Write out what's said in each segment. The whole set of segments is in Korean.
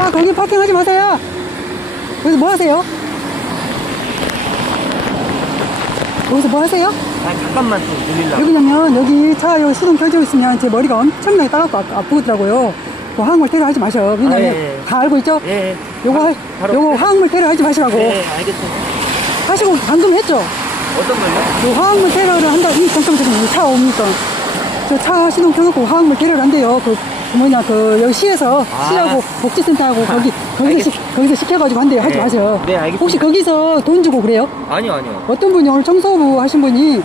차 거기 파킹하지 마세요. 여기서 뭐 하세요? 여기서 뭐 하세요? 아, 잠깐만 좀 들리려고. 여기냐면 여기 차 여기 시동 켜져 있으면 제 머리가 엄청나게 따갑고 아- 아프더라고요. 그 화학물 테러 하지 마셔. 왜냐면 아, 예, 예. 다 알고 있죠? 예, 예. 요거 하- 바로 요거 화학물 테러 하지 마시라고. 네, 알겠습니다. 하시고 방금 했죠? 어떤 걸요? 요 화학물 테러를 한다. 이 잠깐만 차 옵니까? 저 차 시동 켜놓고 화학물 테러를 한대요. 그 뭐냐 그 여기 시에서 아. 시하고 복지센터하고 거기 거기서 시, 거기서 시켜가지고 한대요. 하지 네. 마세요. 네, 알겠습니다. 혹시 거기서 돈 주고 그래요? 아니요, 아니요. 어떤 분이 오늘 청소부 하신 분이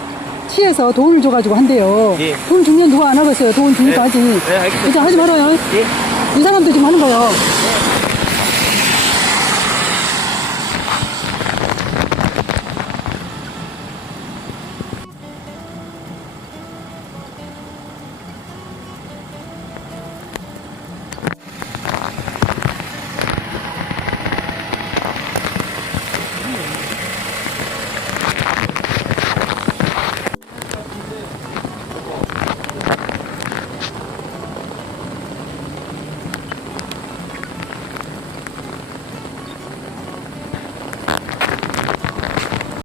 시에서 돈을 줘가지고 한대요. 예. 돈 주면 누가 안 하겠어요. 돈 주니까 네. 하지. 네, 알겠습니다. 그냥 하지 말아요. 예. 이 사람도 지금 하는 거요.